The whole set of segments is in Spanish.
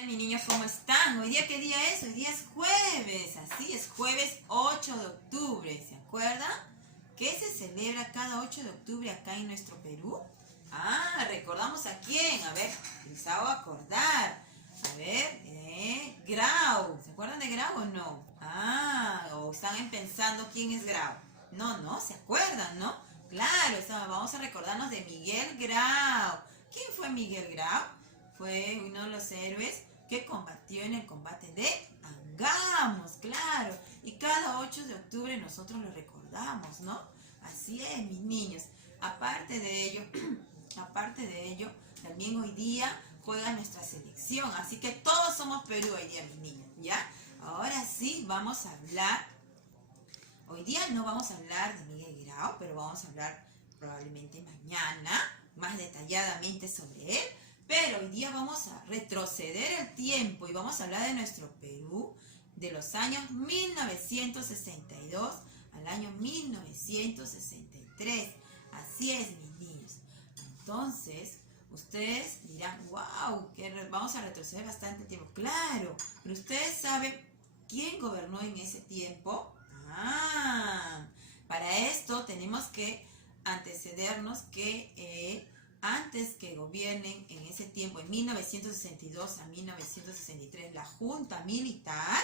Bien, mis niños, ¿cómo están? ¿Hoy día qué día es? Hoy día es jueves, así es, jueves 8 de octubre, ¿se acuerdan? ¿Qué se celebra cada 8 de octubre acá en nuestro Perú? Ah, ¿recordamos a quién? A ver, les hago acordar. A ver, Grau, ¿se acuerdan de Grau o no? Ah, o están pensando quién es Grau. No, ¿se acuerdan, no? Claro, vamos a recordarnos de Miguel Grau. ¿Quién fue Miguel Grau? Fue uno de los héroes que combatió en el combate de Angamos, claro. Y cada 8 de octubre nosotros lo recordamos, ¿no? Así es, mis niños. Aparte de ello, también hoy día juega nuestra selección. Así que todos somos Perú hoy día, mis niños, ¿ya? Ahora sí, vamos a hablar. Hoy día no vamos a hablar de Miguel Grau, pero vamos a hablar probablemente mañana más detalladamente sobre él. Pero hoy día vamos a retroceder el tiempo y vamos a hablar de nuestro Perú de los años 1962 al año 1963. Así es, mis niños. Entonces, ustedes dirán, wow, vamos a retroceder bastante tiempo. Claro, pero ustedes saben quién gobernó en ese tiempo. Para esto tenemos que antecedernos que antes que gobiernen en ese tiempo, en 1962 a 1963, la Junta Militar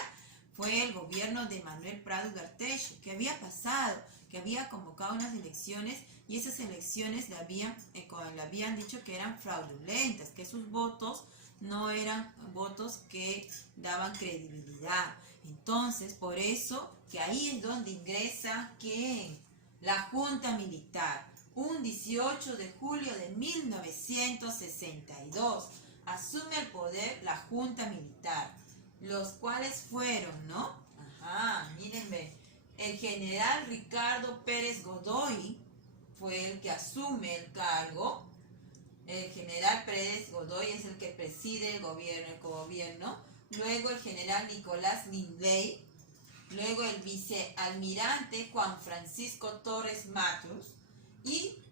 fue el gobierno de Manuel Prado Ugarteche. ¿Qué había pasado? Que había convocado unas elecciones y esas elecciones le habían dicho que eran fraudulentas, que sus votos no eran votos que daban credibilidad. Entonces, por eso que ahí es donde ingresa ¿quién? La Junta Militar. Un 18 de julio de 1962 asume el poder la Junta Militar, los cuales fueron, ¿no? Mírenme, el general Ricardo Pérez Godoy fue el que asume el cargo. El general Pérez Godoy es el que preside el gobierno. Luego el general Nicolás Lindley. Luego el vicealmirante Juan Francisco Torres Matus. Y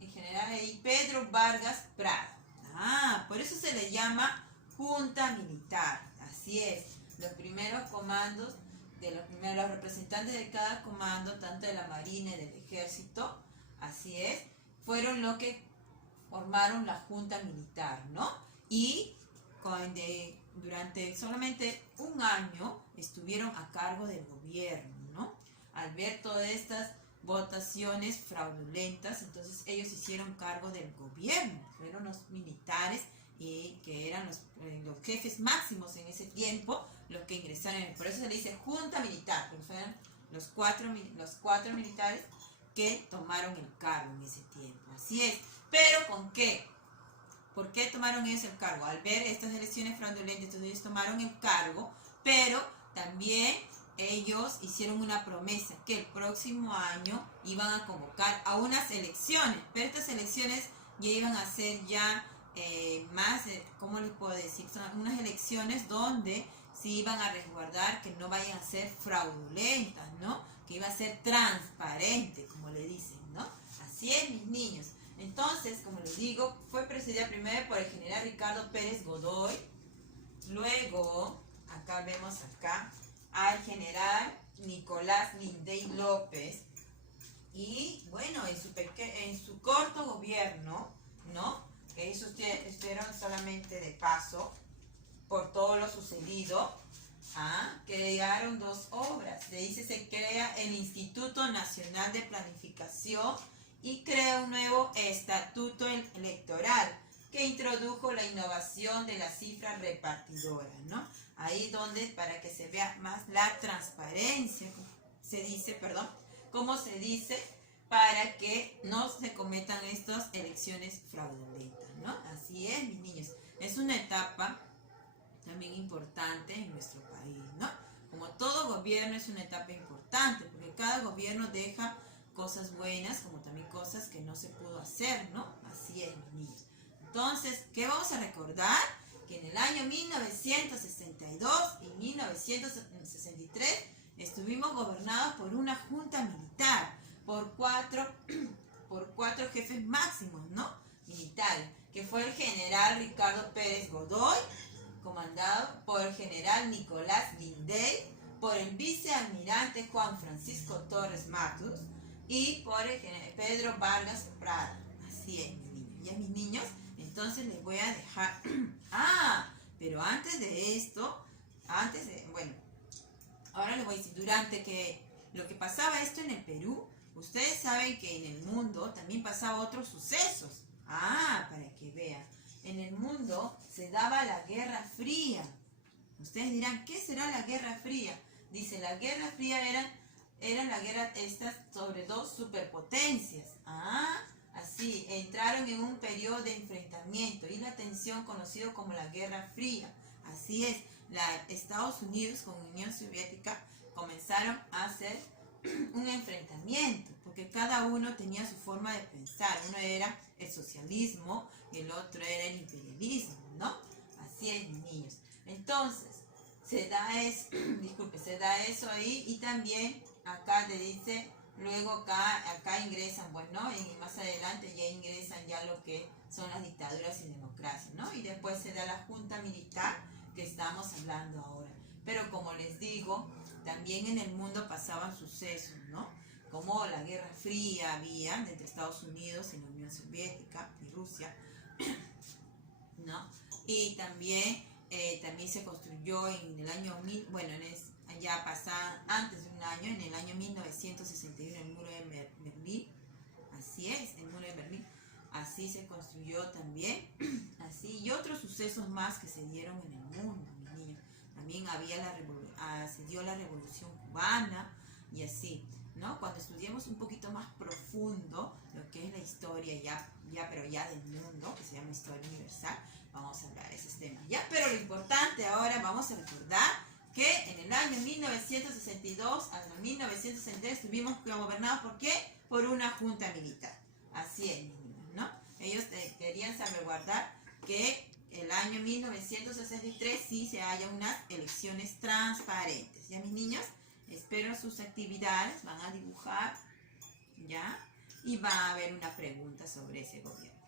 en general Pedro Vargas Prado. Por eso se le llama Junta Militar. Así es. Los primeros comandos, los representantes de cada comando, tanto de la Marina y del Ejército, así es, fueron los que formaron la Junta Militar, ¿no? Y durante solamente un año estuvieron a cargo del gobierno, ¿no? Al ver todas estas votaciones fraudulentas, entonces ellos hicieron cargo del gobierno, fueron los militares que eran los jefes máximos en ese tiempo, los que ingresaron, por eso se le dice Junta Militar, porque fueron los cuatro militares que tomaron el cargo en ese tiempo, así es. ¿Pero con qué? ¿Por qué tomaron ellos el cargo? Al ver estas elecciones fraudulentas, entonces ellos tomaron el cargo, pero también ellos hicieron una promesa que el próximo año iban a convocar a unas elecciones, pero estas elecciones ya iban a ser ya más, ¿cómo les puedo decir? Son unas elecciones donde se iban a resguardar que no vayan a ser fraudulentas, ¿no? Que iba a ser transparente, como le dicen, ¿no? Así es, mis niños. Entonces, como les digo, fue presidida primero por el general Ricardo Pérez Godoy. Luego, vemos al general Nicolás Lindley López. Y bueno, en su corto gobierno, ¿no? Que ellos estuvieron solamente de paso por todo lo sucedido, crearon 2 obras. De ahí se crea el Instituto Nacional de Planificación y crea un nuevo estatuto electoral que introdujo la innovación de la cifra repartidora, ¿no? Ahí donde, para que se vea más la transparencia, para que no se cometan estas elecciones fraudulentas, ¿no? Así es, mis niños. Es una etapa también importante en nuestro país, ¿no? Como todo gobierno es una etapa importante, porque cada gobierno deja cosas buenas, como también cosas que no se pudo hacer, ¿no? Así es, mis niños. Entonces, ¿qué vamos a recordar? Que en el año 1962 y 1963 estuvimos gobernados por una junta militar, por cuatro jefes máximos, ¿no? Militares. que fue el general Ricardo Pérez Godoy, comandado por el general Nicolás Lindey, por el vicealmirante Juan Francisco Torres Matus y por el general Pedro Vargas Prada. Así es, mis niños. Ya, mis niños, entonces les voy a dejar... pero antes de esto, bueno, ahora les voy a decir, durante que lo que pasaba esto en el Perú, ustedes saben que en el mundo también pasaba otros sucesos. Para que vean. En el mundo se daba la Guerra Fría. Ustedes dirán, ¿qué será la Guerra Fría? Dice, la Guerra Fría era la guerra estas sobre dos superpotencias. Así, entraron en un periodo de enfrentamiento y la tensión conocido como la Guerra Fría. Así es, Estados Unidos con Unión Soviética comenzaron a hacer un enfrentamiento, porque cada uno tenía su forma de pensar. Uno era el socialismo y el otro era el imperialismo, ¿no? Así es, niños. Entonces, se da eso ahí, y también acá te dice, luego acá ingresan, bueno, y más adelante ya ingresan ya lo que son las dictaduras y democracias, ¿no? Y después se da la junta militar que estamos hablando ahora. Pero como les digo, también en el mundo pasaban sucesos, ¿no? Como la Guerra Fría había entre Estados Unidos y la Unión Soviética y Rusia, ¿no? Y también se construyó en el año ya pasaba antes de un año, en el año 1961, el muro de Berlín. Así es, el muro de Berlín. Así se construyó también. Así, y otros sucesos más que se dieron en el mundo, mis niños. También se dio la Revolución Cubana y así, ¿no? Cuando estudiemos un poquito más profundo lo que es la historia pero ya del mundo, que se llama Historia Universal, vamos a hablar de esos temas, ¿ya? Pero lo importante ahora, vamos a recordar que en el año 1962 hasta 1963 estuvimos gobernados, ¿por qué? Por una junta militar. Así es, niños, ¿no? Ellos querían salvaguardar que el año 1963 sí se haya unas elecciones transparentes. ¿Ya, mis niños? Espero sus actividades, van a dibujar, ¿ya? Y va a haber una pregunta sobre ese gobierno.